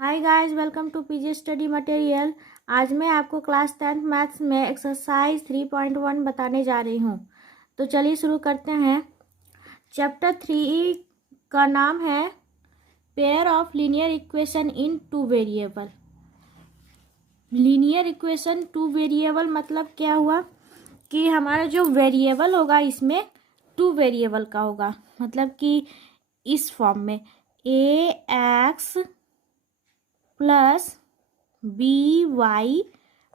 Hi guys, welcome to PG study material. आज मैं आपको क्लास 10th मैथ्स में एक्सरसाइज 3.1 बताने जा रही हूँ। तो चलिए शुरू करते हैं। चैप्टर 3 का नाम है pair of linear equation in two variable. Linear equation two variable मतलब क्या हुआ कि हमारा जो वेरिएबल होगा इसमें टू वेरिएबल का होगा, मतलब कि इस फॉर्म में A X plus B Y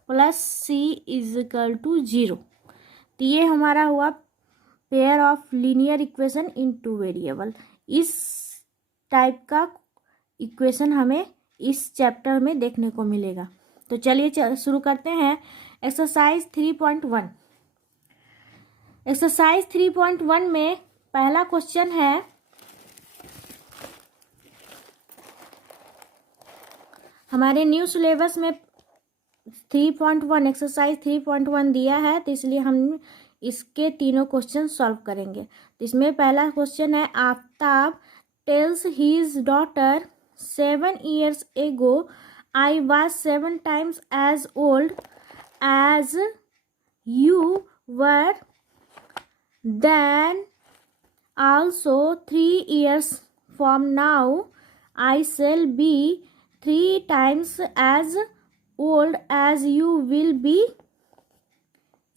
plus C equal to 0। तो ये हमारा हुआ pair of linear equation in two variable. इस टाइप का इक्वेशन हमें इस चैप्टर में देखने को मिलेगा। तो चलिए शुरू करते हैं। एक्सरसाइज 3.1। एक्सरसाइज 3.1 में पहला क्वेश्चन है, हमारे न्यू सिलेबस में 3.1 एक्सरसाइज 3.1 दिया है, तो इसलिए हम इसके तीनों क्वेश्चन सॉल्व करेंगे। तो इसमें पहला क्वेश्चन है, Aftab tells his daughter 7 years ago I was 7 times as old as you were, then also 3 years from now I shall be 3 times as old as you will be.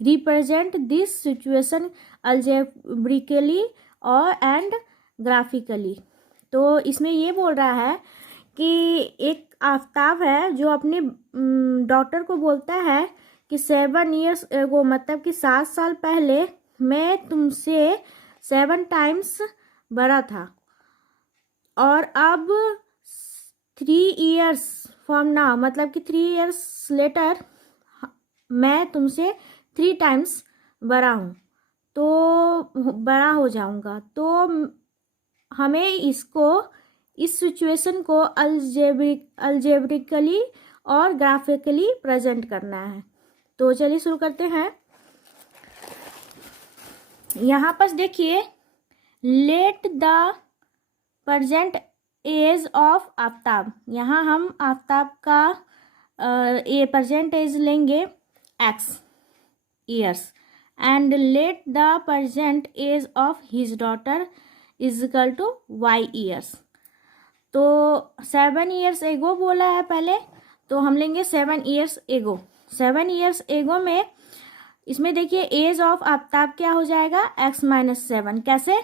Represent this situation algebraically और and graphically। तो इसमें ये बोल रहा है कि एक आफ्ताब है जो अपने डॉटर को बोलता है कि 7 years ago मतलब कि 7 साल पहले मैं तुमसे 7 times बड़ा था, और अब 3 years from now मतलब कि 3 years later मैं तुमसे 3 times बड़ा हूँ, तो बड़ा हो जाऊँगा। तो हमें इस सिचुएशन को अल्जेब्रिकली और ग्राफिकली प्रेजेंट करना है। तो चलिए शुरू करते हैं। यहाँ पर देखिए, let the present age of Aftab. यहाँ हम आफ्ताब का ये प्रेजेंट एज लेंगे x years, and let the present age of his daughter is equal to y years। तो 7 years एगो बोला है पहले, तो हम लेंगे 7 years एगो। 7 years एगो में इसमें देखिए एज ऑफ आफ्ताब क्या हो जाएगा, x-7। कैसे?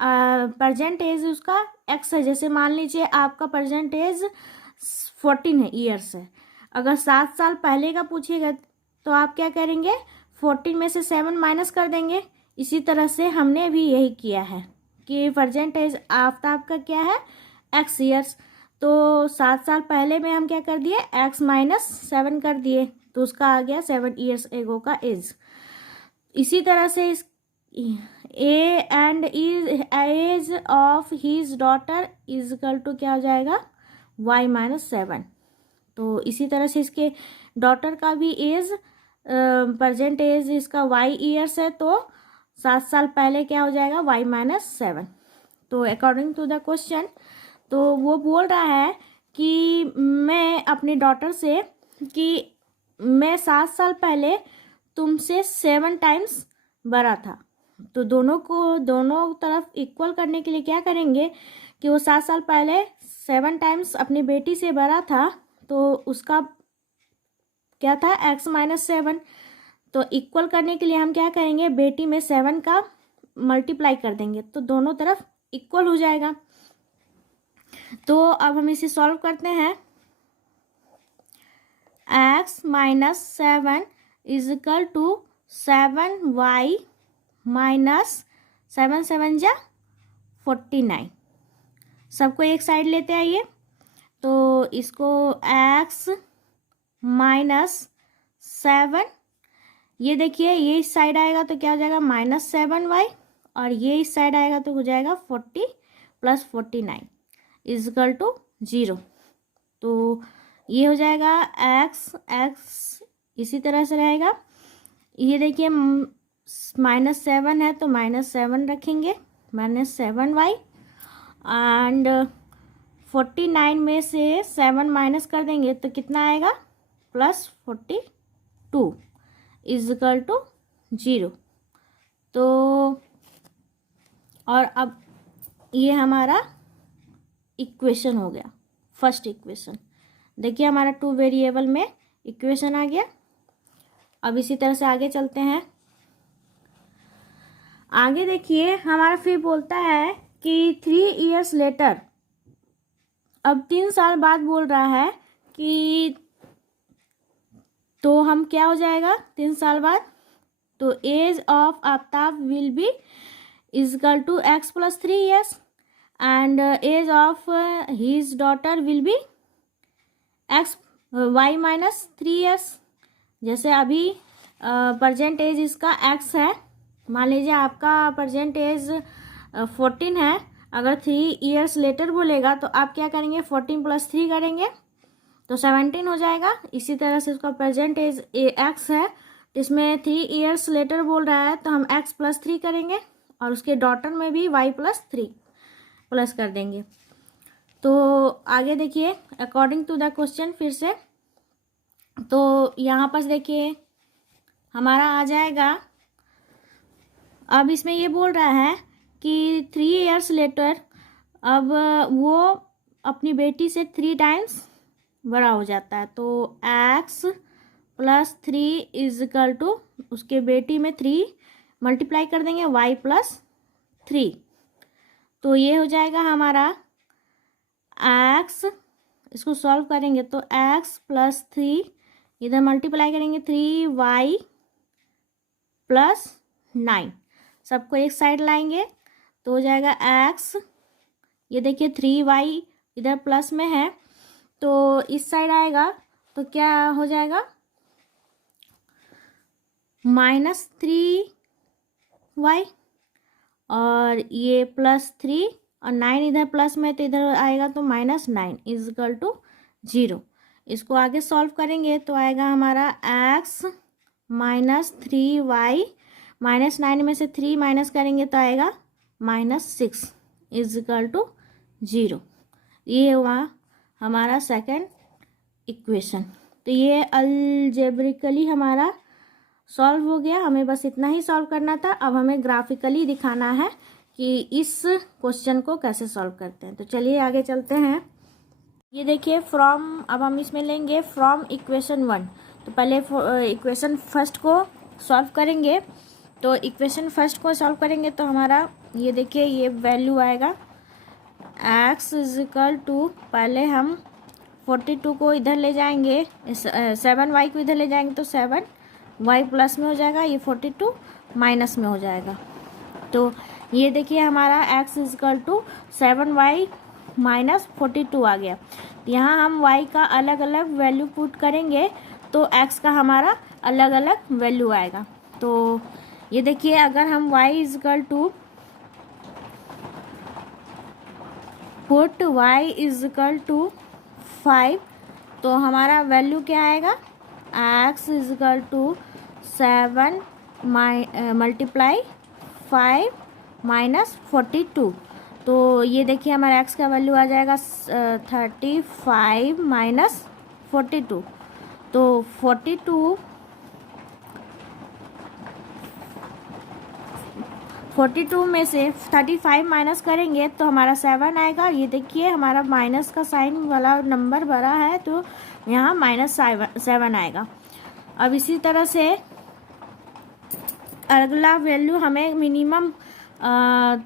प्रेजेंट एज उसका x है। जैसे मान लीजिए आपका प्रेजेंट एज 14 है ईयर्स है। अगर 7 साल पहले का पूछेगा तो आप क्या करेंगे, 14 में से 7 माइनस कर देंगे। इसी तरह से हमने भी यही किया है कि प्रेजेंट एज आफ्ताब का क्या है, x ईयर्स। तो 7 साल पहले में हम क्या कर दिए, x-7 कर दिए, तो उसका आ गया 7 years एगो का एज। इसी तरह से इस a and age of his daughter is equal to क्या हो जाएगा, y-7। तो इसी तरह से इसके डॉटर का भी एज, प्रेजेंट एज इसका y ईयर्स है, तो 7 साल पहले क्या हो जाएगा, y-7। तो अकॉर्डिंग टू द क्वेश्चन, तो वो बोल रहा है कि मैं अपनी डॉटर से कि मैं 7 साल पहले तुमसे 7 times बड़ा था। तो दोनों तरफ इक्वल करने के लिए क्या करेंगे कि वो 7 साल पहले 7 times अपनी बेटी से बड़ा था, तो उसका क्या था, x-7। तो इक्वल करने के लिए हम क्या करेंगे, बेटी में 7 का मल्टीप्लाई कर देंगे, तो दोनों तरफ इक्वल हो जाएगा। तो अब हम इसे सॉल्व करते हैं। x-7 is equal to 7y minus 7 जा 49। सबको एक साइड लेते आइए। तो इसको x-7, ये देखिए ये इस साइड आएगा तो क्या हो जाएगा, -7y, और ये इस साइड आएगा तो हो जाएगा 40 + 49 इज इक्वल टू 0। तो ये हो जाएगा x इसी तरह से रहेगा। ये देखिए -7 है तो -7 रखेंगे, -7y, एंड 49 में से 7 माइनस कर देंगे तो कितना आएगा, +42 इजकल टू 0। तो और अब ये हमारा इक्वेशन हो गया, फर्स्ट इक्वेशन। देखिए हमारा 2 वेरिएबल में इक्वेशन आ गया। अब इसी तरह से आगे चलते हैं। आगे देखिए हमारा फिर बोलता है कि 3 इयर्स लेटर, अब 3 साल बाद बोल रहा है कि, तो हम क्या हो जाएगा 3 साल बाद, तो age of Aftab will be equal to x + 3 years and age of his daughter will be y - 3 years। जैसे अभी प्रेजेंट एज इसका x है, मान लीजिए आपका प्रेजेंट एज 14 है, अगर 3 इयर्स लेटर बोलेगा तो आप क्या करेंगे, 14 + 3 करेंगे तो 17 हो जाएगा। इसी तरह से उसका प्रेजेंट एज x है, तो इसमें 3 इयर्स लेटर बोल रहा है तो हम x + 3 करेंगे और उसके डॉटर में भी y + 3 प्लस कर देंगे। तो आगे देखिए अकॉर्डिंग टू द क्वेश्चन फिर से, तो यहाँ पर देखिए हमारा आ जाएगा, अब इसमें ये बोल रहा है कि 3 इयर्स लेटर, अब वो अपनी बेटी से 3 टाइम्स बड़ा हो जाता है, तो x + 3 इजकल टू उसके बेटी में 3 मल्टीप्लाई कर देंगे y + 3। तो ये हो जाएगा हमारा x, इसको सॉल्व करेंगे तो x + 3 इधर मल्टीप्लाई करेंगे 3y + 9, सबको एक साइड लाएंगे तो हो जाएगा x, ये देखिए 3y इधर प्लस में है तो इस साइड आएगा तो क्या हो जाएगा, -3y और ये +3 और 9 इधर प्लस में तो इधर आएगा तो -9 इजकल टू 0। इसको आगे सॉल्व करेंगे तो आएगा हमारा x - 3y, -9 में से 3 माइनस करेंगे तो आएगा -6 इजकल टू 0। ये हुआ हमारा सेकंड इक्वेशन। तो ये अलजेब्रिकली हमारा सॉल्व हो गया, हमें बस इतना ही सॉल्व करना था। अब हमें ग्राफिकली दिखाना है कि इस क्वेश्चन को कैसे सॉल्व करते हैं। तो चलिए आगे चलते हैं। ये देखिए फ्रॉम, अब हम इसमें लेंगे फ्रॉम इक्वेशन 1। तो पहले इक्वेशन फर्स्ट को सॉल्व करेंगे। तो इक्वेशन फर्स्ट को सॉल्व करेंगे तो हमारा ये देखिए ये वैल्यू आएगा x इजकल टू, पहले हम 42 को इधर ले जाएंगे, 7y को इधर ले जाएंगे तो 7y प्लस में हो जाएगा, ये 42 माइनस में हो जाएगा। तो ये देखिए हमारा x इजकल टू 7y - 42 आ गया। यहाँ हम y का अलग अलग वैल्यू पुट करेंगे तो x का हमारा अलग अलग वैल्यू आएगा। तो ये देखिए अगर हम y equal to put y equal to 5 तो हमारा वैल्यू क्या आएगा, x इजकल टू 7 मल्टीप्लाई 5 - 42। तो ये देखिए हमारा x का वैल्यू आ जाएगा 35 - 42। तो 42 में से 35 माइनस करेंगे तो हमारा 7 आएगा। ये देखिए हमारा माइनस का साइन वाला नंबर भरा है तो यहाँ -7 आएगा। अब इसी तरह से अगला वैल्यू हमें मिनिमम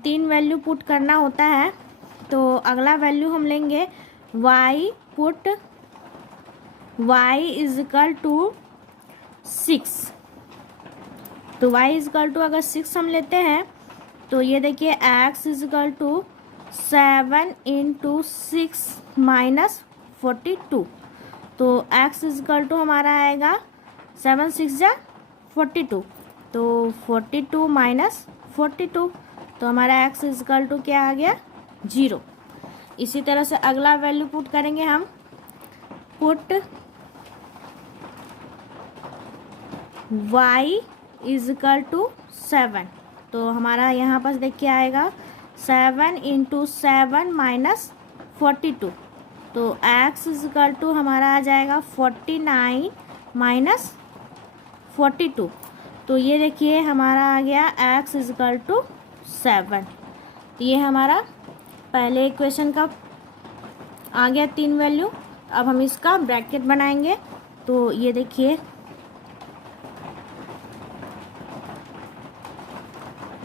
3 वैल्यू पुट करना होता है। तो अगला वैल्यू हम लेंगे y put y equal to 6। तो y इजकल टू अगर 6 हम लेते हैं तो ये देखिए x इजकल टू 7 × 6 - 42। तो x इजकल टू हमारा आएगा 7 × 6 = 42। तो 42 - 42 तो हमारा x इजकल टू क्या आ गया, 0। इसी तरह से अगला वैल्यू पुट करेंगे हम, पुट y इजकल टू 7। तो हमारा यहाँ पर देखिए आएगा 7 × 7 - 42, तो x इजकल टू हमारा आ जाएगा 49 माइनस 42, तो ये देखिए हमारा आ गया x इजकल टू 7। ये हमारा पहले इक्वेशन का आ गया 3 वैल्यू। अब हम इसका ब्रैकेट बनाएंगे, तो ये देखिए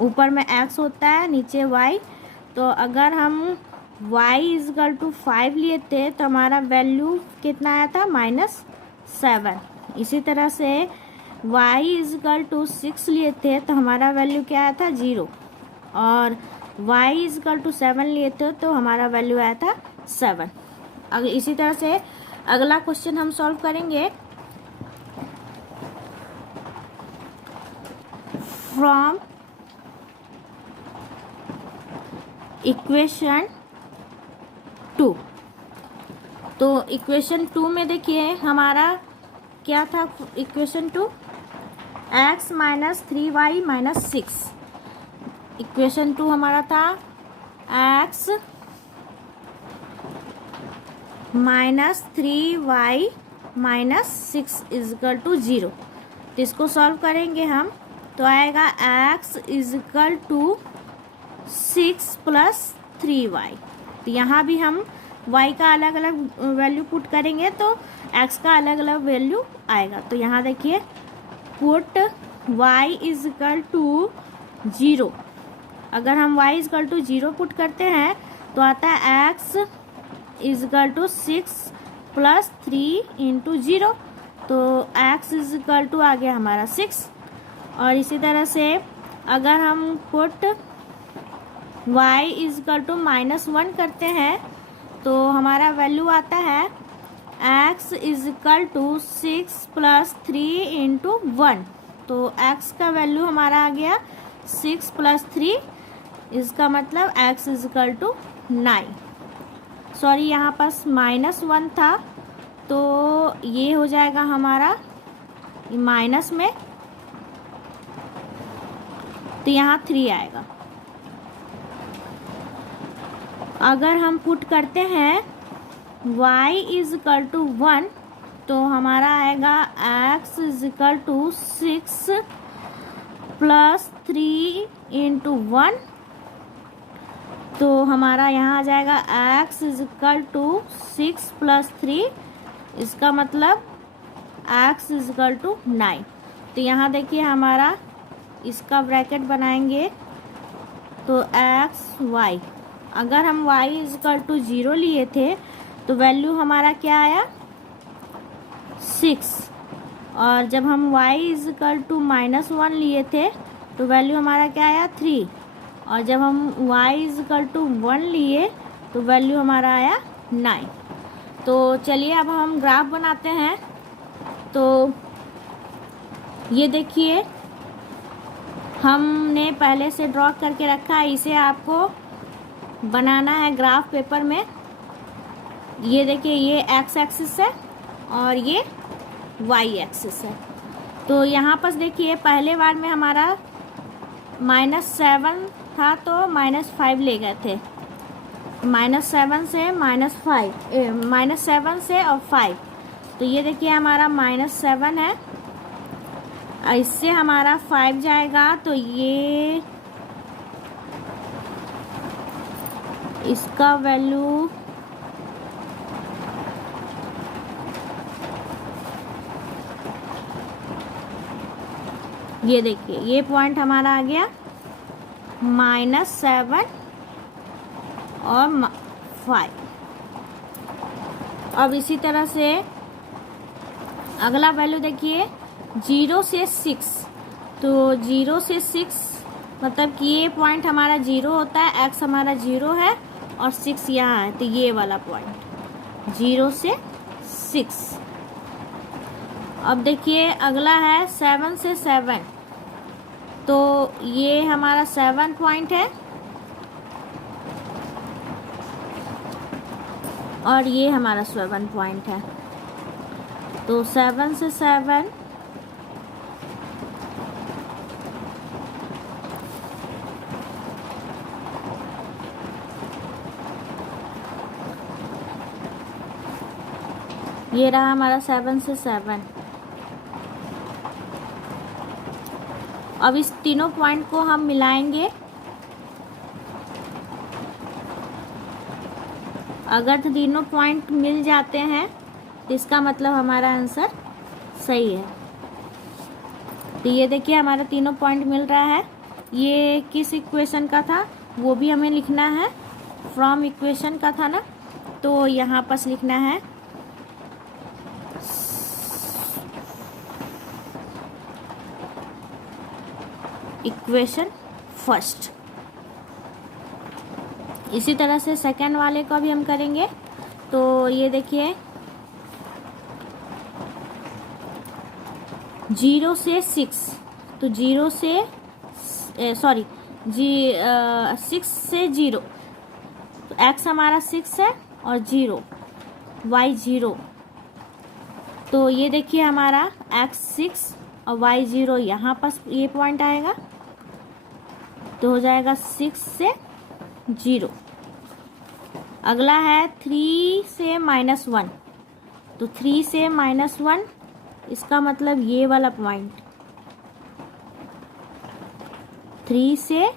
ऊपर में x होता है, नीचे y, तो अगर हम y इजकल टू 5 लिए थे तो हमारा वैल्यू कितना आया था, -7। इसी तरह से y इजकल टू 6 लिए थे तो हमारा वैल्यू क्या आया था, 0, और y इजकल टू 7 लिए थे तो हमारा वैल्यू आया था 7। अगर इसी तरह से अगला क्वेश्चन हम सॉल्व करेंगे। फ्रॉम इक्वेशन 2, तो इक्वेशन 2 में देखिए हमारा क्या था, equation 2 x minus 3y minus 6। Equation 2 हमारा था x minus 3y minus 6 equal to 0। तो इसको सॉल्व करेंगे हम, तो आएगा x equal to 6 plus 3y। तो यहाँ भी हम y का अलग अलग वैल्यू पुट करेंगे तो x का अलग अलग वैल्यू आएगा। तो यहाँ देखिए पुट y इजकल टू 0, अगर हम y इजकल टू 0 पुट करते हैं तो आता है x equal to 6 plus 3 into 0, तो x इजकल टू आ गया हमारा 6। और इसी तरह से अगर हम पुट y इजकल टू -1 करते हैं तो हमारा वैल्यू आता है x equal to 6 plus 3 into 1, तो x का वैल्यू हमारा आ गया 6 प्लस 3, इसका मतलब x इजकल टू 9। सॉरी, यहाँ पास -1 था तो ये हो जाएगा हमारा माइनस में, तो यहाँ 3 आएगा। अगर हम पुट करते हैं y इजकल टू 1 तो हमारा आएगा x equal to 6 plus 3 into 1, तो हमारा यहाँ आ जाएगा x इजकल टू 6 प्लस 3, इसका मतलब x इजकल टू 9। तो यहाँ देखिए हमारा इसका ब्रैकेट बनाएंगे, तो x y, अगर हम y इजकल टू 0 लिए थे तो वैल्यू हमारा क्या आया, 6, और जब हम y इजकल टू -1 लिए थे तो वैल्यू हमारा क्या आया, 3, और जब हम y इजकल टू 1 लिए तो वैल्यू हमारा आया 9। तो चलिए अब हम ग्राफ बनाते हैं। तो ये देखिए हमने पहले से ड्रॉ करके रखा है, इसे आपको बनाना है ग्राफ पेपर में। ये देखिए ये x एक्सिस है और ये y एक्सिस है। तो यहाँ पर देखिए पहले बार में हमारा -7 था तो -5 ले गए थे, -7 से -7 से और 5, तो ये देखिए हमारा -7 है, इससे हमारा 5 जाएगा, तो ये इसका वैल्यू ये देखिए ये पॉइंट हमारा आ गया -7 और 5। अब इसी तरह से अगला वैल्यू देखिए 0 से 6, तो 0 से 6 मतलब कि ये पॉइंट हमारा 0 होता है, x हमारा 0 है और 6 यहाँ है, तो ये वाला पॉइंट 0 से 6। अब देखिए अगला है 7 से 7, तो ये हमारा 7 पॉइंट है और ये हमारा 7 पॉइंट है, तो 7 से 7 7 ये रहा हमारा 7 से 7। अब इस तीनों पॉइंट को हम मिलाएंगे। अगर तीनों पॉइंट मिल जाते हैं तो इसका मतलब हमारा आंसर सही है। तो ये देखिए हमारा तीनों पॉइंट मिल रहा है। ये किस इक्वेशन का था वो भी हमें लिखना है, फ्रॉम इक्वेशन का था ना, तो यहाँ पर लिखना है इक्वेशन फर्स्ट। इसी तरह से सेकंड वाले का भी हम करेंगे। तो ये देखिए 0 से 6, तो 0 से 6 से 0, तो x हमारा 6 है और 0 y 0, तो ये देखिए हमारा x 6 और y 0 यहाँ पर ये पॉइंट आएगा, तो हो जाएगा 6 से 0। अगला है 3 से -1, तो 3 से -1 इसका मतलब ये वाला पॉइंट, 3 से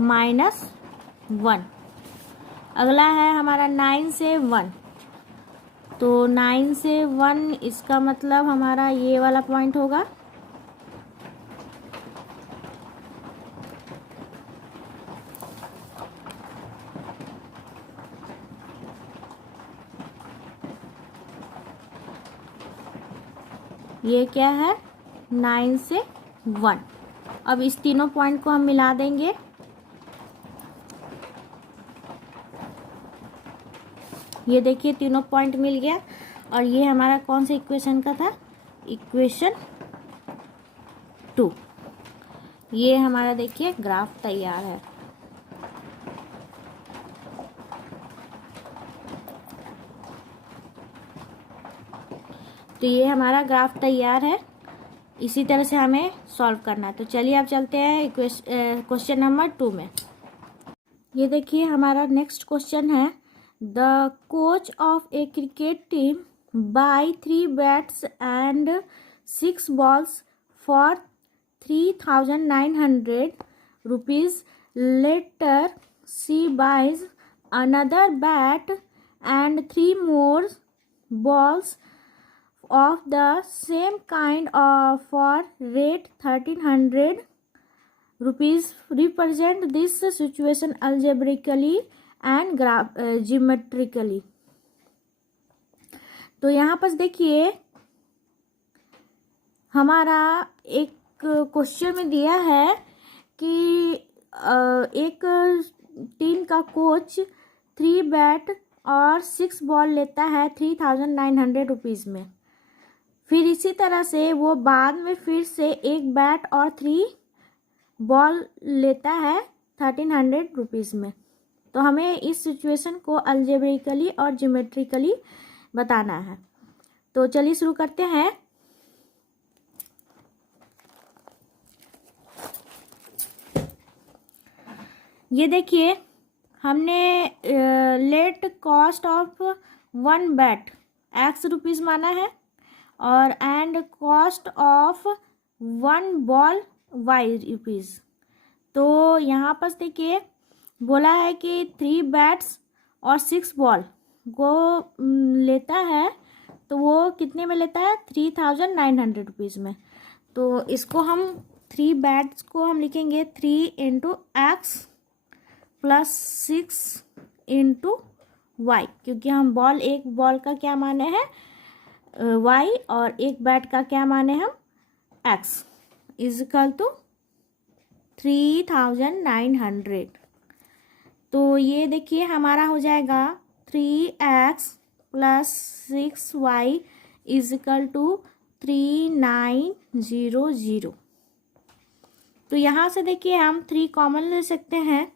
-1। अगला है हमारा 9 से 1, तो 9 से 1 इसका मतलब हमारा ये वाला पॉइंट होगा, ये क्या है 9 से 1। अब इस तीनों पॉइंट को हम मिला देंगे। ये देखिए तीनों पॉइंट मिल गया और ये हमारा कौन से इक्वेशन का था, इक्वेशन 2। ये हमारा देखिए ग्राफ तैयार है। तो ये हमारा ग्राफ तैयार है, इसी तरह से हमें सॉल्व करना है। तो चलिए अब चलते हैं क्वेश्चन नंबर 2 में। ये देखिए हमारा नेक्स्ट क्वेश्चन है, the coach of a cricket team buy 3 bats and 6 balls for 3,900 rupees. Later she buys another bat and 3 more balls of the same kind for rate 1,300 rupees. Represent this situation algebraically and geometrically. तो यहाँ पर देखिए हमारा एक question में दिया है कि एक टीम का कोच 3 बैट और 6 बॉल लेता है 3,900 रुपीज़ में। फिर इसी तरह से वो बाद में फिर से एक बैट और 3 बॉल लेता है 1,300 रुपीज़ में। तो हमें इस सिचुएशन को अलजेब्रिकली और ज्योमेट्रिकली बताना है। तो चलिए शुरू करते हैं। ये देखिए हमने let cost of 1 bat x rupees माना है और and cost of 1 ball y rupees. तो यहाँ पर देखिए बोला है कि 3 बैट्स और 6 बॉल को लेता है, तो वो कितने में लेता है 3,900 रुपीज़ में। तो इसको हम 3 बैट्स को हम लिखेंगे 3 × x + 6 × y, क्योंकि हम एक बॉल का क्या माने हैं y और एक बैट का क्या माने हम x = 3,900। तो ये देखिए हमारा हो जाएगा 3x + 6y = 3,900। तो यहाँ से देखिए हम 3 कॉमन ले सकते हैं,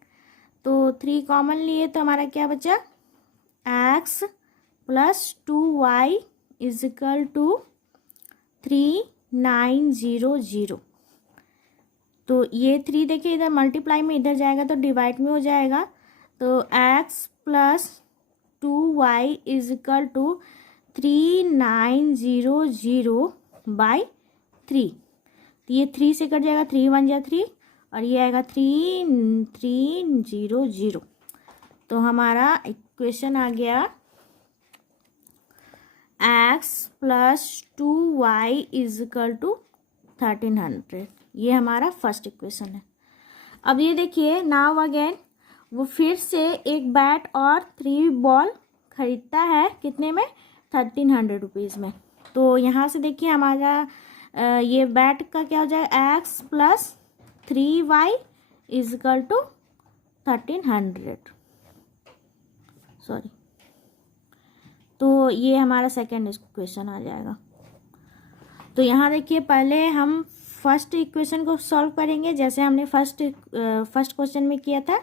तो 3 कॉमन लिए तो हमारा क्या बचा x + 2y = 3,900। तो ये 3 देखिए इधर मल्टीप्लाई में इधर जाएगा तो डिवाइड में हो जाएगा, तो x + 2y is equal to 3900/3। तो ये 3 से कट जाएगा, 3 1 जा 3 और ये आएगा 3300। तो हमारा इक्वेशन आ गया x plus 2y is equal to 1300। ये हमारा फर्स्ट इक्वेशन है। अब ये देखिए, नाउ अगेन वो फिर से एक बैट और 3 बॉल खरीदता है, कितने में? 1300 रुपीज़ में। तो यहाँ से देखिए हमारा ये बैट का क्या हो जाएगा, x plus 3y is equal to 1300, sorry. तो ये हमारा सेकेंड इक्वेशन आ जाएगा। तो यहाँ देखिए, पहले हम फर्स्ट इक्वेशन को सॉल्व करेंगे जैसे हमने फर्स्ट क्वेश्चन में किया था।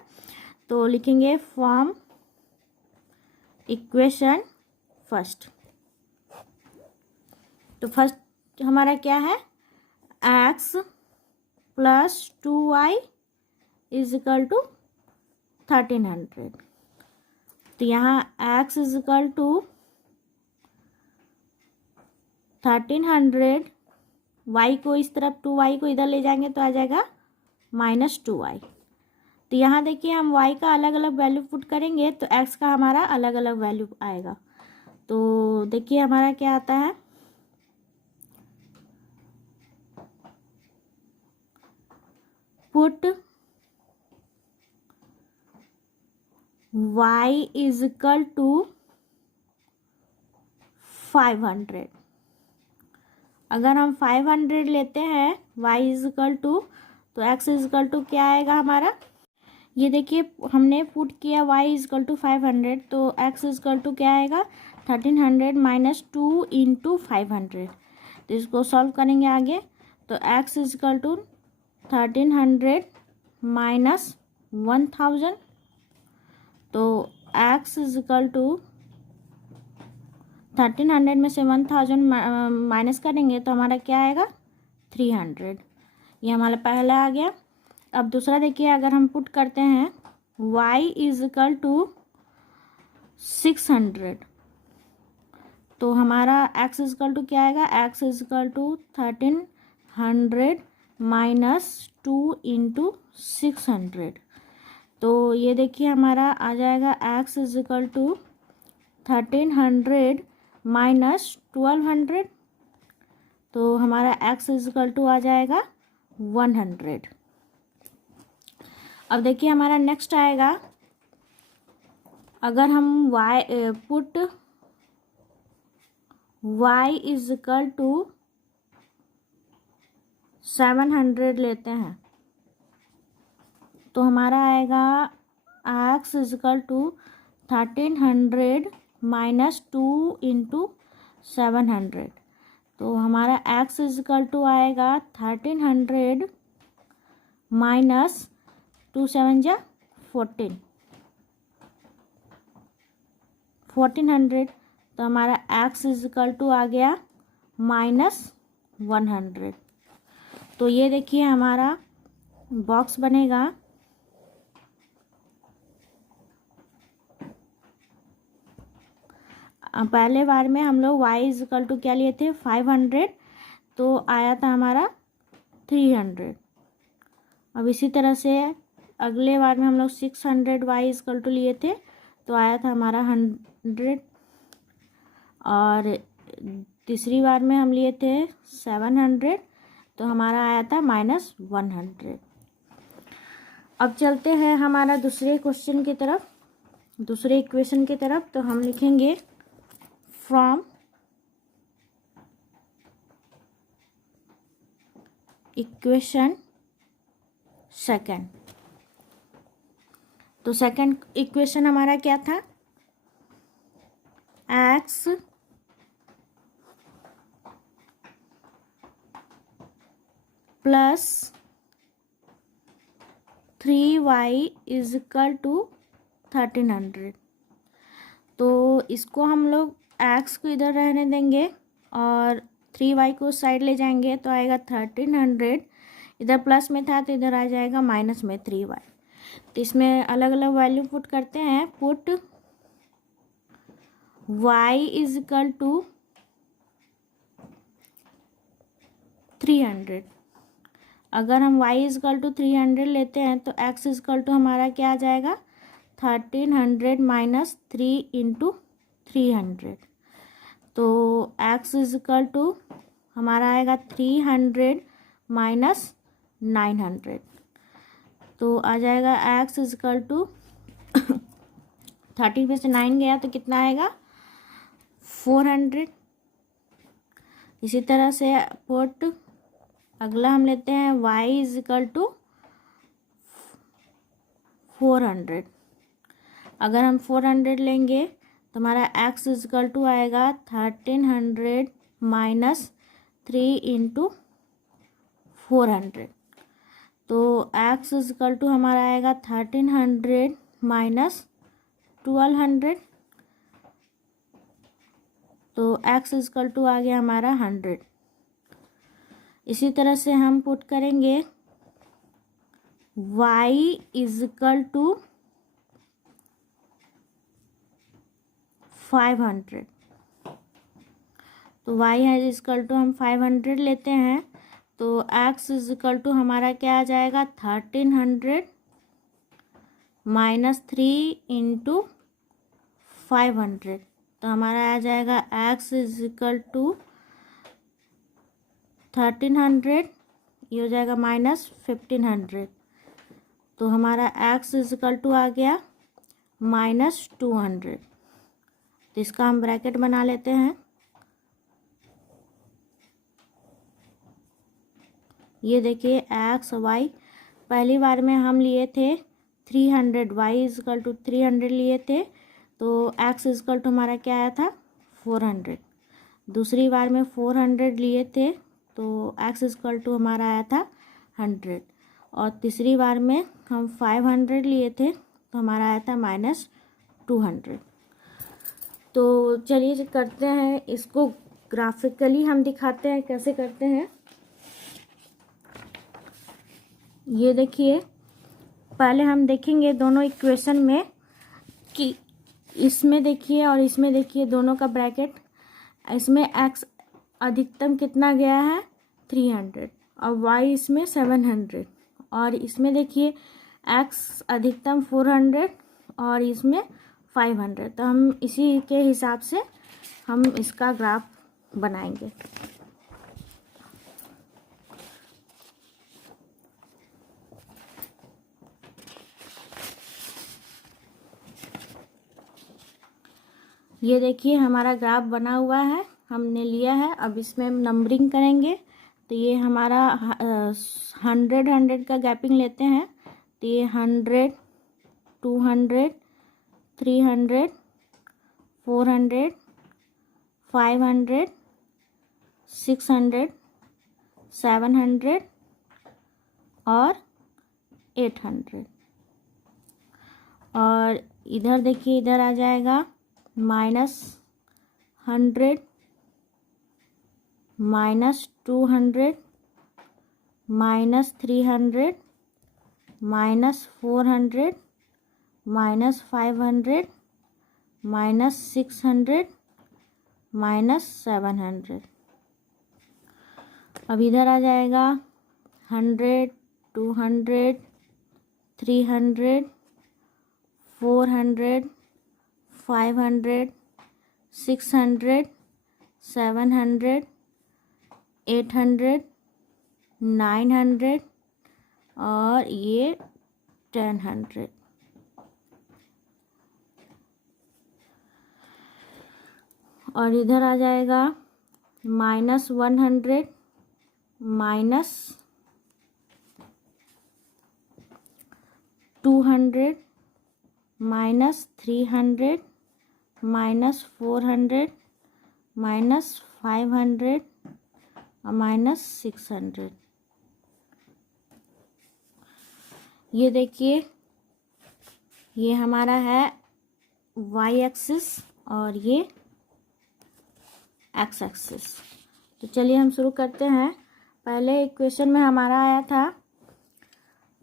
तो लिखेंगे फ्रॉम इक्वेशन फर्स्ट। तो फर्स्ट हमारा क्या है, x plus 2y is equal to 1300। तो यहाँ x is equal to 1300, y को इस तरफ 2y को इधर ले जाएंगे तो आ जाएगा -2y। तो यहाँ देखिए हम y का अलग अलग वैल्यू पुट करेंगे तो x का हमारा अलग अलग वैल्यू आएगा। तो देखिए हमारा क्या आता है, put y is equal to 500। अगर हम 500 लेते हैं y इज इक्वल टू, तो x इज इक्वल टू क्या आएगा हमारा, ये देखिए हमने पुट किया y इज इक्वल टू 500, तो x इज इक्वल टू क्या आएगा, 1300 माइनस 2 इंटू 500। तो इसको सॉल्व करेंगे आगे। तो x is equal to 1300 minus 1000। तो x इज इक्वल टू 1300 में से 1000 माइनस करेंगे तो हमारा क्या आएगा, 300। ये हमारा पहला आ गया। अब दूसरा देखिए, अगर हम पुट करते हैं y इज इक्वल टू 600, तो हमारा x इज इक्वल टू क्या आएगा, x is equal to 1300 minus 2 into 600। तो ये देखिए हमारा आ जाएगा x is equal to 1300 minus 1200। तो हमारा x इज इक्वल टू आ जाएगा 100। अब देखिए हमारा नेक्स्ट आएगा, अगर हम put y is equal to 700 लेते हैं तो हमारा आएगा x is equal to 1300 minus 2 into 700। तो हमारा x इज इक्वल टू आएगा 1300 माइनस 2 7 जा 1400। तो हमारा x इज इक्वल टू आ गया -100। तो ये देखिए हमारा बॉक्स बनेगा। पहले बार में हम लोग y इज इक्वल टू क्या लिए थे, 500, तो आया था हमारा 300। अब इसी तरह से अगले बार में हम लोग 600 y इज इक्वल टू लिए थे तो आया था हमारा 100। और तीसरी बार में हम लिए थे 700 तो हमारा आया था -100। अब चलते हैं हमारा दूसरे क्वेश्चन की तरफ, दूसरे इक्वेशन की तरफ। तो हम लिखेंगे फ्रॉम इक्वेशन सेकंड। तो सेकंड इक्वेशन हमारा क्या था, x plus 3y is equal to 1300। तो इसको हम लोग x को इधर रहने देंगे और 3y को साइड ले जाएंगे तो आएगा 1300। इधर प्लस में था तो इधर आ जाएगा माइनस में 3y। तो इसमें अलग अलग वैल्यू पुट करते हैं। Put y is equal to 300। अगर हम y इज इक्वल टू 300 लेते हैं तो x इज इक्वल टू हमारा क्या आ जाएगा, 1300 माइनस 3 इंटू 300। तो x इज इक्वल टू हमारा आएगा 300 माइनस 900। तो आ जाएगा x इज इक्वल टू 30 में से 9 गया तो कितना आएगा, 400। इसी तरह से पुट अगला हम लेते हैं y इज इक्वल टू 400। अगर हम 400 लेंगे तो हमारा x इज इक्वल टू आएगा 1300 माइनस 3 इंटू 400। तो x इज इक्वल टू हमारा आएगा 1300 माइनस 1200। तो x इज इक्वल टू आ गया हमारा 100। इसी तरह से हम पुट करेंगे y इज इक्वल टू 500। तो y इज इक्वल टू हम 500 लेते हैं तो x इज इक्वल टू हमारा क्या आ जाएगा, 1300 माइनस 3 इंटू 500। तो हमारा आ जाएगा x इज इक्वल टू 1300, ये हो जाएगा माइनस 1500। तो हमारा x इज इक्वल टू आ गया माइनस 200। तो इसका हम ब्रैकेट बना लेते हैं। ये देखिए x y, पहली बार में हम लिए थे 300, y इज इक्वल टू 300 लिए थे तो x इज इक्वल टू हमारा क्या आया था, 400। दूसरी बार में 400 लिए थे तो x इज इक्वल टू हमारा आया था 100। और तीसरी बार में हम 500 लिए थे तो हमारा आया था माइनस 200। तो चलिए करते हैं इसको, ग्राफिकली हम दिखाते हैं कैसे करते हैं। ये देखिए, पहले हम देखेंगे दोनों इक्वेशन में कि इसमें देखिए और इसमें देखिए दोनों का ब्रैकेट। इसमें x अधिकतम कितना गया है, 300, और y इसमें 700। और इसमें देखिए x अधिकतम 400 और इसमें 500। तो हम इसी के हिसाब से हम इसका ग्राफ बनाएंगे। ये देखिए हमारा ग्राफ बना हुआ है, हमने लिया है। अब इसमें हम नंबरिंग करेंगे तो ये हमारा 100 का गैपिंग लेते हैं। तो ये 100, 200, 300, 400, 500, 600, 700 और 800। और इधर देखिए, इधर आ जाएगा -100, -200, -300, -400, -500, -600, -700। अब इधर आ जाएगा 100, 200, 300, 400, 500, 600, 700, 800, 900 और ये 1000। और इधर आ जाएगा -100, -200, -300, -400, -500 और -600। ये देखिए, ये हमारा है y एक्सिस और ये x एक्सिस। तो चलिए हम शुरू करते हैं। पहले इक्वेशन में हमारा आया था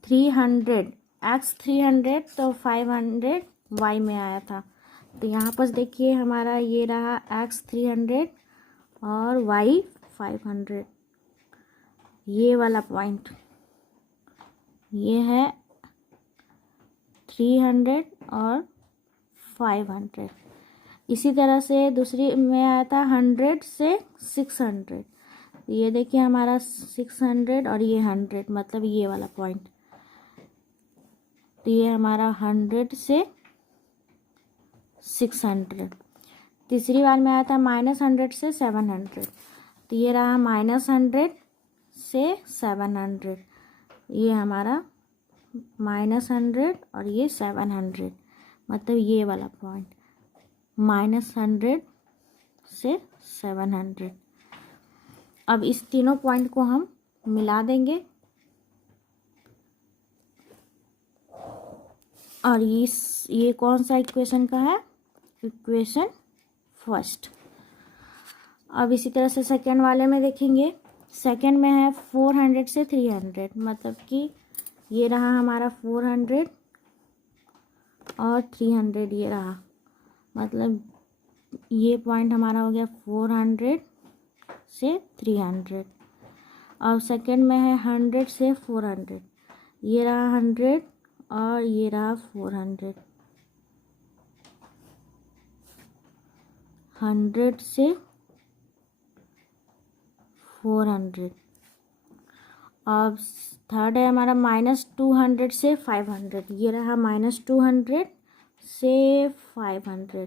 300, x 300 तो 500 y में आया था। तो यहाँ पर देखिए हमारा ये रहा x 300 और y 500, ये वाला पॉइंट ये है 300 और 500। इसी तरह से दूसरी में आया था 100 से 600, ये देखिए हमारा 600 और ये 100, मतलब ये वाला पॉइंट। तो ये हमारा 100 से 600। तीसरी बार में आया था -100 से 700, तो ये रहा -100 से 700, ये हमारा -100 और ये 700, मतलब ये वाला पॉइंट -100 से 700। अब इस तीनों पॉइंट को हम मिला देंगे और ये कौन सा इक्वेशन का है, इक्वेशन फर्स्ट। अब इसी तरह से सेकेंड वाले में देखेंगे। सेकेंड में है 400 से 300, मतलब कि ये रहा हमारा 400 और 300 ये रहा, मतलब ये पॉइंट हमारा हो गया 400 से 300। और सेकेंड में है 100 से 400, ये रहा 100 और ये रहा 400, 100 से 400। अब थर्ड है हमारा -200 से 500, ये रहा -200 से 500,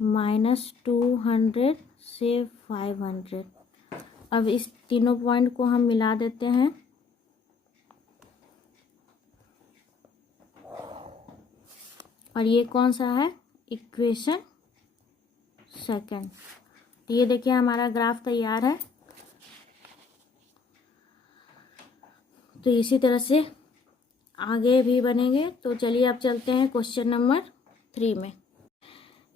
-200 से 500। अब इस तीनों पॉइंट को हम मिला देते हैं और ये कौन सा है, इक्वेशन सेकंड। तो ये देखिए हमारा ग्राफ तैयार है। तो इसी तरह से आगे भी बनेंगे। तो चलिए अब चलते हैं क्वेश्चन नंबर 3 में।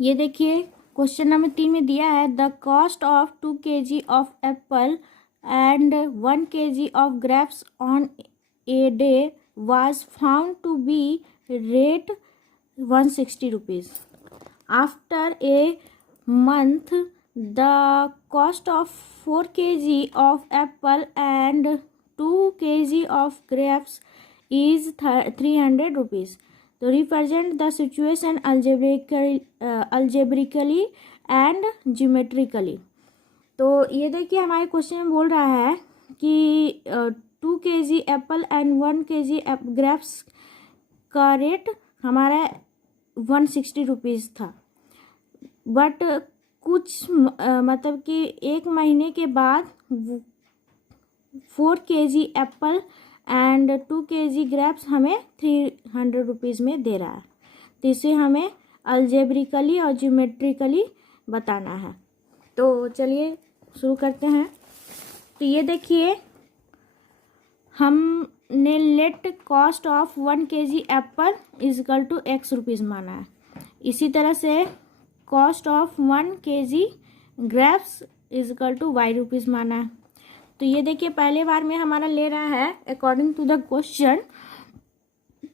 ये देखिए क्वेश्चन नंबर 3 में दिया है the cost of 2 kg of Apple and 1 kg of grapes on a day was found to be rate 160 rupees. After a month, the cost of 4 kg of apple and 2 kg of grapes is 300 rupees. To represent the situation algebraically and geometrically. तो ये देखिए हमारे question में बोल रहा है कि 2 kg Apple and 1 kg grapes का रेट हमारा 160 रुपीज़ था, बट कुछ मतलब कि एक महीने के बाद 4 kg Apple and 2 kg grapes हमें 300 रुपीज़ में दे रहा है। तो इसे हमें अलजेब्रिकली और ज्योमेट्रिकली बताना है। तो चलिए शुरू करते हैं। तो ये देखिए हमने let cost of 1 kg apple equal to x rupees माना है। इसी तरह से cost of 1 kg grapes equal to y rupees माना है। तो ये देखिए पहले बार में हमारा ले रहा है according to the question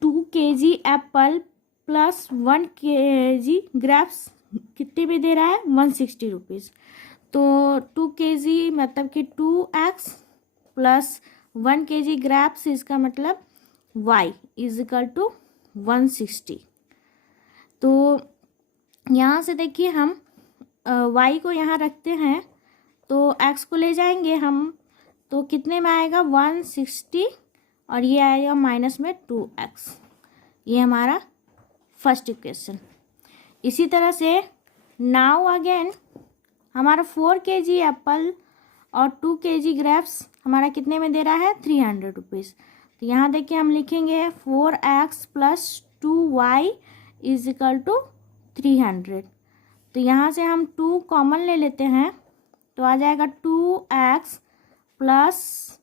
2 kg apple plus 1 kg grapes कितने में दे रहा है, 160 रुपीज़। तो 2 kg मतलब कि 2x प्लस 1 kg ग्रेप्स, इसका मतलब y इजकल टू 160। तो यहाँ से देखिए हम y को यहाँ रखते हैं तो x को ले जाएंगे हम, तो कितने में आएगा 160 और ये आएगा माइनस में 2x। ये हमारा फर्स्ट इक्वेशन। इसी तरह से नाउ अगेन हमारा 4 kg एप्पल और 2 kg ग्रेप्स हमारा कितने में दे रहा है, 300 रुपीज़। तो यहाँ देखिए हम लिखेंगे 4x plus 2y is equal to 300। तो यहाँ से हम 2 कॉमन ले लेते हैं तो आ जाएगा 2x plus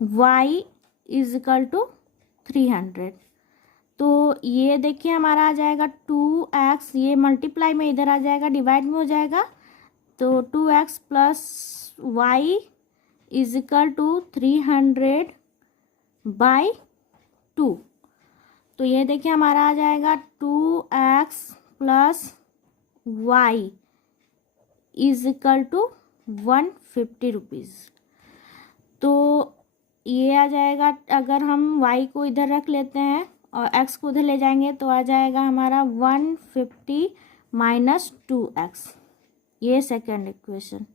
y is equal to 300। तो ये देखिए हमारा आ जाएगा 2x, ये मल्टीप्लाई में इधर आ जाएगा, डिवाइड में हो जाएगा। तो 2x plus y is equal to 300/2। तो ये देखिए हमारा आ जाएगा 2x plus y is equal to 150 rupees. तो ये आ जाएगा, अगर हम y को इधर रख लेते हैं और x को उधर ले जाएंगे तो आ जाएगा हमारा 150 माइनस 2x। ये सेकंड इक्वेशन।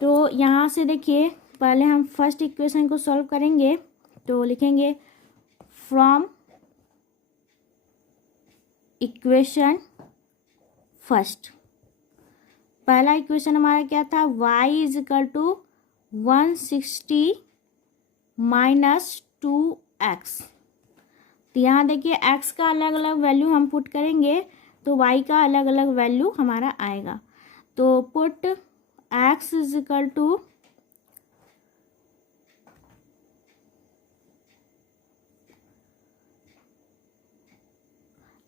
तो यहाँ से देखिए पहले हम फर्स्ट इक्वेशन को सॉल्व करेंगे। तो लिखेंगे फ्रॉम इक्वेशन फर्स्ट। पहला इक्वेशन हमारा क्या था, y is equal to 160 minus 2x। तो यहाँ देखिए x का अलग अलग वैल्यू हम पुट करेंगे तो y का अलग अलग वैल्यू हमारा आएगा। तो put x is equal to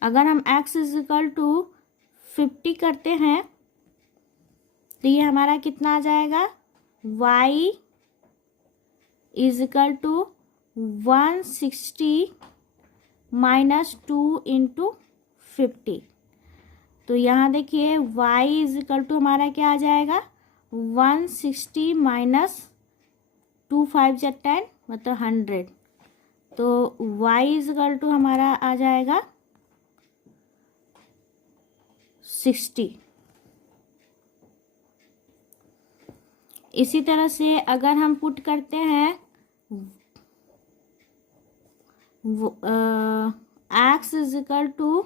अगर हम x इज इक्वल टू 50 करते हैं तो ये हमारा कितना आ जाएगा, y is equal to 160 minus 2 into 50। तो यहाँ देखिए y इज इक्वल टू हमारा क्या आ जाएगा, 160 माइनस 2 5 जा 10 मतलब 100। तो y इज इक्वल टू हमारा आ जाएगा 60। इसी तरह से अगर हम पुट करते हैं x इज इक्वल टू,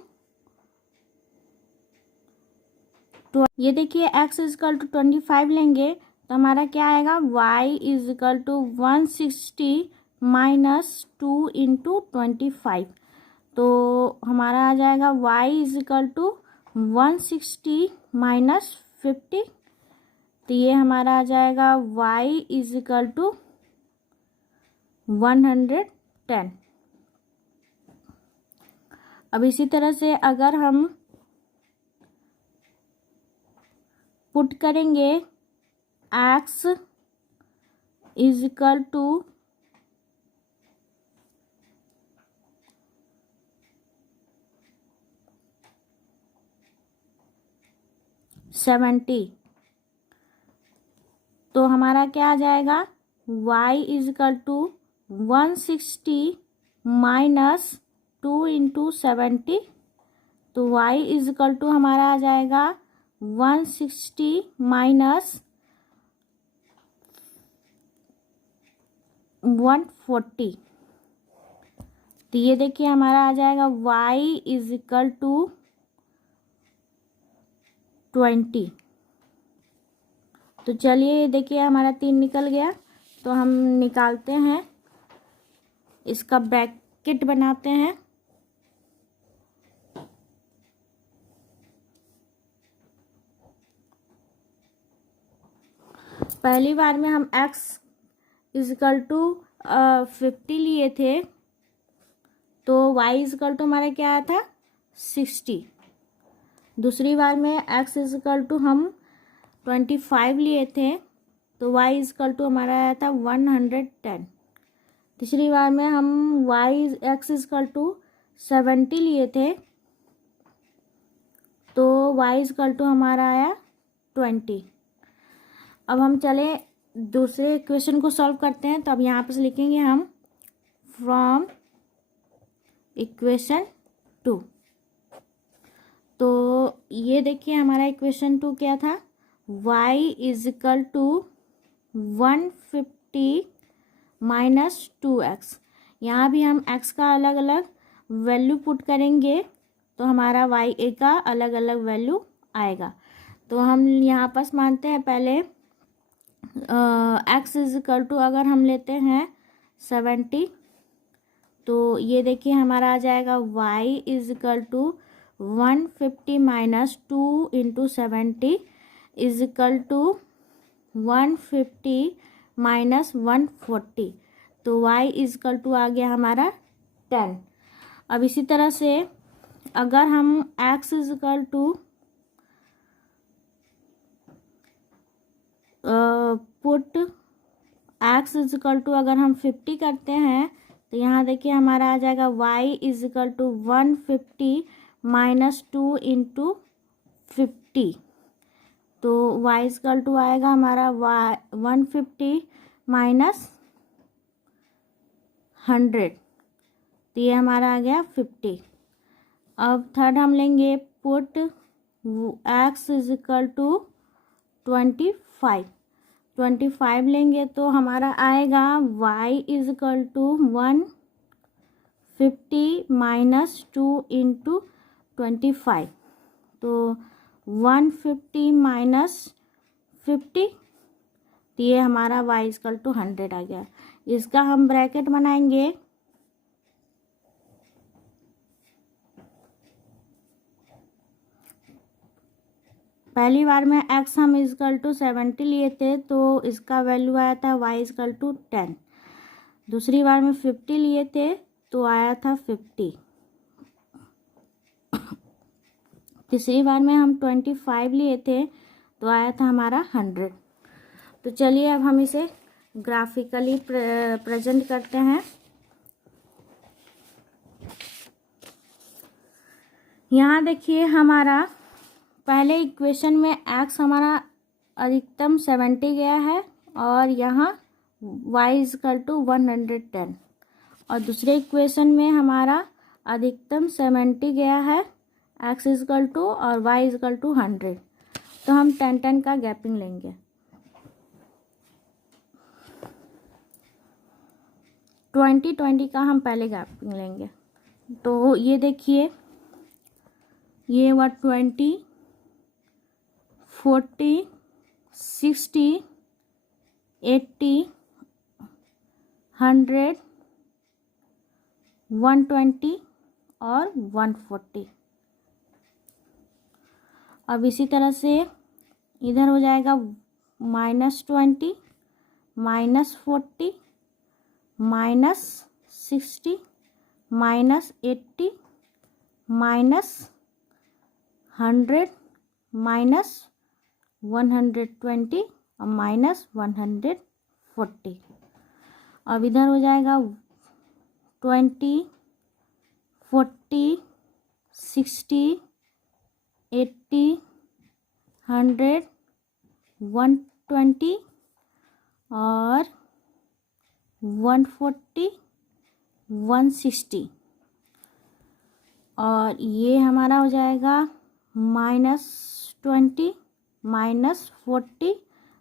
ये देखिए x इज इक्वल टू 25 लेंगे तो हमारा क्या आएगा, y is equal to 160 minus 2 into 25। तो हमारा आ जाएगा y is equal to 160 minus 50। तो ये हमारा आ जाएगा y इज इक्वल टू 110। अब इसी तरह से अगर हम पुट करेंगे x इज इक्वल टू 70, तो हमारा क्या आ जाएगा, y is equal to 160 minus 2 into 70। तो y इज इक्वल टू हमारा आ जाएगा 160 माइनस 140। तो ये देखिए हमारा आ जाएगा y इज इक्वल टू 20। तो चलिए देखिए हमारा 3 निकल गया। तो हम निकालते हैं, इसका ब्रैकेट बनाते हैं। पहली बार में हम x इज इक्वल टू 50 लिए थे तो y इज इक्वल टू हमारा क्या आया था, 60। दूसरी बार में x इज इक्वल टू हम 25 लिए थे तो y इज इक्वल टू हमारा आया था 110। तीसरी बार में हम x इज इक्वल टू 70 लिए थे तो y इज इक्वल टू हमारा आया 20। अब हम चले दूसरे इक्वेशन को सॉल्व करते हैं। तो अब यहाँ पर लिखेंगे हम फ्रॉम इक्वेशन 2। तो ये देखिए हमारा इक्वेशन 2 क्या था, y is equal to 150 minus 2x। यहाँ भी हम x का अलग अलग वैल्यू पुट करेंगे तो हमारा y का अलग अलग वैल्यू आएगा। तो हम यहाँ पर मानते हैं पहले x इज इक्वल टू अगर हम लेते हैं 70 तो ये देखिए हमारा आ जाएगा y is equal to 150 minus 2 into 70 is equal to 150 minus 140। तो y इज इक्वल टू आ गया हमारा 10। अब इसी तरह से अगर हम x is equal to put x equal to, अगर हम 50 करते हैं तो यहाँ देखिए हमारा आ जाएगा y equal to 150 minus 2 into 50। तो वाई इजिकल टू आएगा हमारा 150 माइनस 100, तो ये हमारा आ गया 50। अब थर्ड हम लेंगे पुट एक्स इजिकल टू 25 लेंगे तो हमारा आएगा y equal to 150 minus 2 into 25। तो 150 माइनस 50, तो ये हमारा y इजिकल टू 100 आ गया। इसका हम ब्रैकेट बनाएंगे। पहली बार में x हम इजकल टू 70 लिए थे तो इसका वैल्यू आया था y इजकल टू 10। दूसरी बार में 50 लिए थे तो आया था 50। तीसरी बार में हम 25 लिए थे तो आया था हमारा 100। तो चलिए अब हम इसे ग्राफिकली प्रेजेंट करते हैं। यहाँ देखिए हमारा पहले इक्वेशन में x हमारा अधिकतम 70 गया है और यहाँ y इजकल टू 110, और दूसरे इक्वेशन में हमारा अधिकतम 70 गया है x इजकल टू और y इजकल टू 100। तो हम 10-10 का गैपिंग लेंगे। 20-20 का हम पहले गैपिंग लेंगे। तो ये देखिए ये हुआ 20, 40, 60, 80, 100, 120 और 140। अब इसी तरह से इधर हो जाएगा -20, -40, -60, -80, -100, -120 और -140। अब इधर हो जाएगा 20, 40, 60, 80, 100, 120 और 140, 160। और ये हमारा हो जाएगा -20, -40,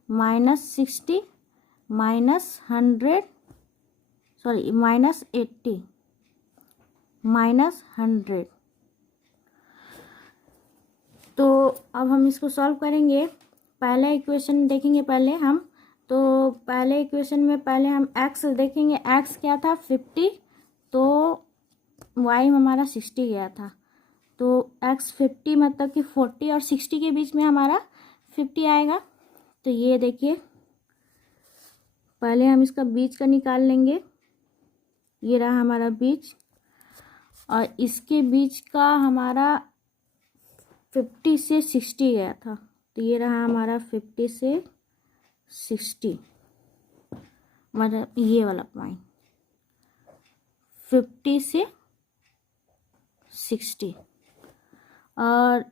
-60, -100, सॉरी -80, -100। तो अब हम इसको सॉल्व करेंगे। पहले इक्वेशन देखेंगे पहले हम। तो पहले इक्वेशन में पहले हम x देखेंगे। x क्या था 50, तो y हमारा 60 गया था। तो x 50 मतलब कि 40 और 60 के बीच में हमारा 50 आएगा। तो ये देखिए पहले हम इसका बीच का निकाल लेंगे। ये रहा हमारा बीच, और इसके बीच का हमारा 50 से 60 गया था। तो ये रहा हमारा 50 से 60, मतलब ये वाला पॉइंट 50 से 60। और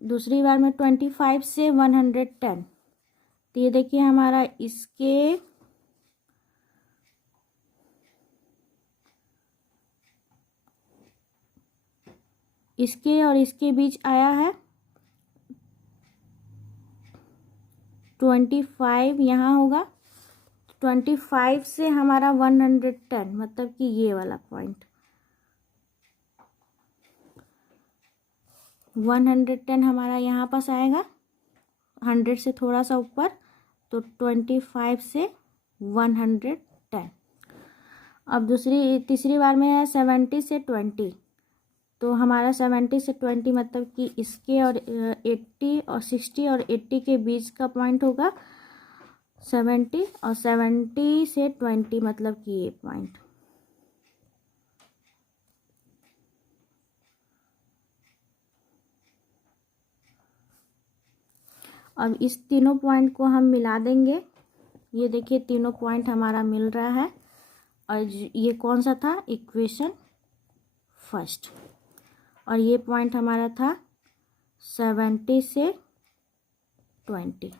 दूसरी बार में 25 से 110। तो ये देखिए हमारा इसके और इसके बीच आया है 25, यहाँ होगा 25 से हमारा 110, मतलब कि ये वाला पॉइंट 110 हमारा यहाँ पास आएगा 100 से थोड़ा सा ऊपर। तो 25 से 110। अब तीसरी बार में है 70 से 20। तो हमारा 70 से 20 मतलब कि इसके और 80 और 60 और 80 के बीच का पॉइंट होगा 70, और 70 से 20 मतलब कि ये पॉइंट। अब इस तीनों पॉइंट को हम मिला देंगे। ये देखिए तीनों पॉइंट हमारा मिल रहा है। और ये कौन सा था, इक्वेशन फर्स्ट। और ये पॉइंट हमारा था 70 से 20।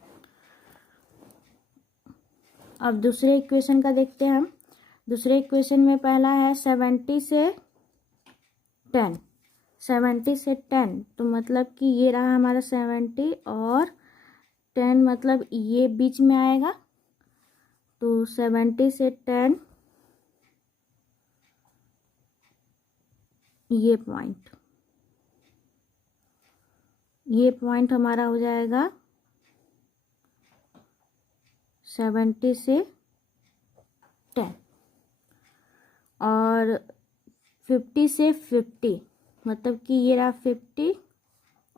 अब दूसरे इक्वेशन का देखते हैं हम। दूसरे इक्वेशन में पहला है 70 से 10। 70 से 10 तो मतलब कि ये रहा हमारा 70 और 10, मतलब ये बीच में आएगा। तो 70 से 10 ये पॉइंट हमारा हो जाएगा 70 से 10। और 50 से 50 मतलब कि ये रहा 50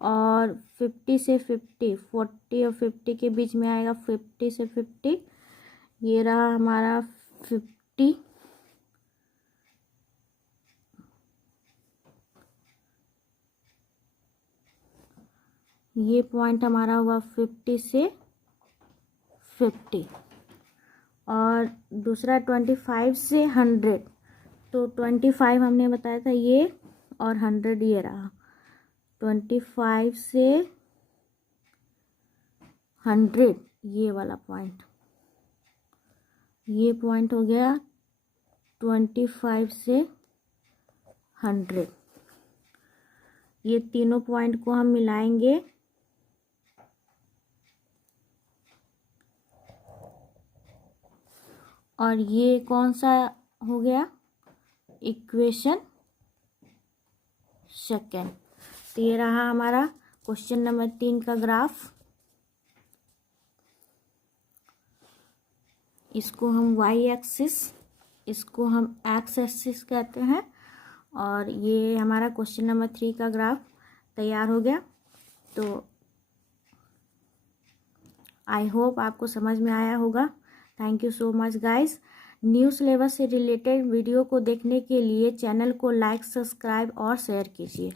और 50 से 50, 40 और 50 के बीच में आएगा 50 से 50। ये रहा हमारा 50। ये पॉइंट हमारा हुआ 50 से 50। और दूसरा 25 से 100। तो 25 हमने बताया था ये, और 100 ये रहा। 25 से 100 ये वाला पॉइंट, ये पॉइंट हो गया 25 से 100। ये तीनों पॉइंट को हम मिलाएंगे और ये कौन सा हो गया, इक्वेशन सेकेंड। तो ये रहा हमारा क्वेश्चन नंबर 3 का ग्राफ। इसको हम वाई एक्सिस, इसको हम एक्स एक्सिस कहते हैं। और ये हमारा क्वेश्चन नंबर 3 का ग्राफ तैयार हो गया। तो आई होप आपको समझ में आया होगा। Thank you so much guys. New syllabus से रिलेटेड वीडियो को देखने के लिए चैनल को लाइक, सब्सक्राइब और शेयर कीजिए।